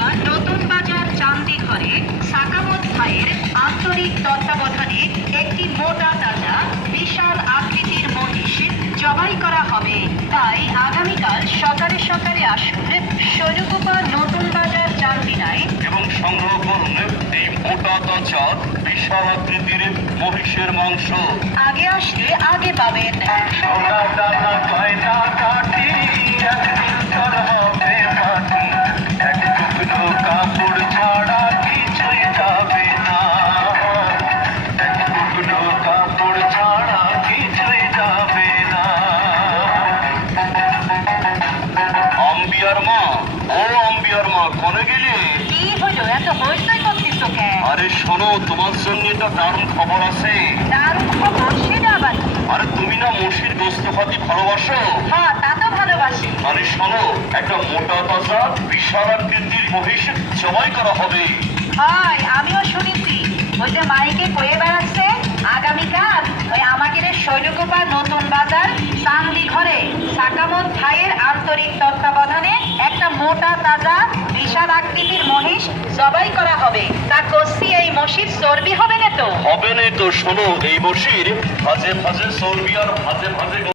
শৈলকুপা নতুন বাজার চান্দি ঘরে সাকামত ভাইয়ের আন্তরিক তত্ত্বাবধানে একটি মোটা তাজা বিশাল আকৃতির মহিষ জবাই করা হবে। তাই আগামীকাল সকালে সকালে আসুন শৈলকুপা নতুন বাজার চান্দিনায় এবং সংগ্রহ করুন এই মোটা তাজা বিশাল আকৃতির মহিষের মাংস। আগে আসলে আগে পাবেন। সোনা দানা গয়না কাটি একদিন তোর হবে মাটি, এক টুকরো কাপড় ছাড়া কিছুই যাবে না, এক টুকরো কাপড় ছাড়া কিছুই যাবে না। আম্বিয়ার মা, ও আম্বিয়ার মা, কোনে গেলে? কি হলো, এত হইচই করছিস কেন? আরে শোনো, তোমার জন্য একটা দারুণ খবর আছে। দারুণ খবর, সেটা আবার কি? আরে তুমি না মসির গোস্ত খাতি ভালোবাসো? হ্যাঁ, তা তো ভালোবাসি। আরে শোনো, একটা মোটা তাজা বিশাল আকৃতির মহিষ জবাই করা হবে। হয়, আমিও শুনেছি। ওই যে মাইকে কয়ে বেড়াচ্ছে আগামীকাল ওই আমাদের শৈলকুপা নতুন বাজার চান্দি ঘরে সাকামত ভাইয়ের আন্তরিক তত্ত্বাবধানে একটা মোটা তাজা বিশাল আকৃতির মহিষ জবাই করা হবে। তা কষি এই মহিষ চর্বি হবে না তো? হবে না তো। শোনো, এই মসির ভাজে ভাজে চর্বি আর ভাজে ভাজে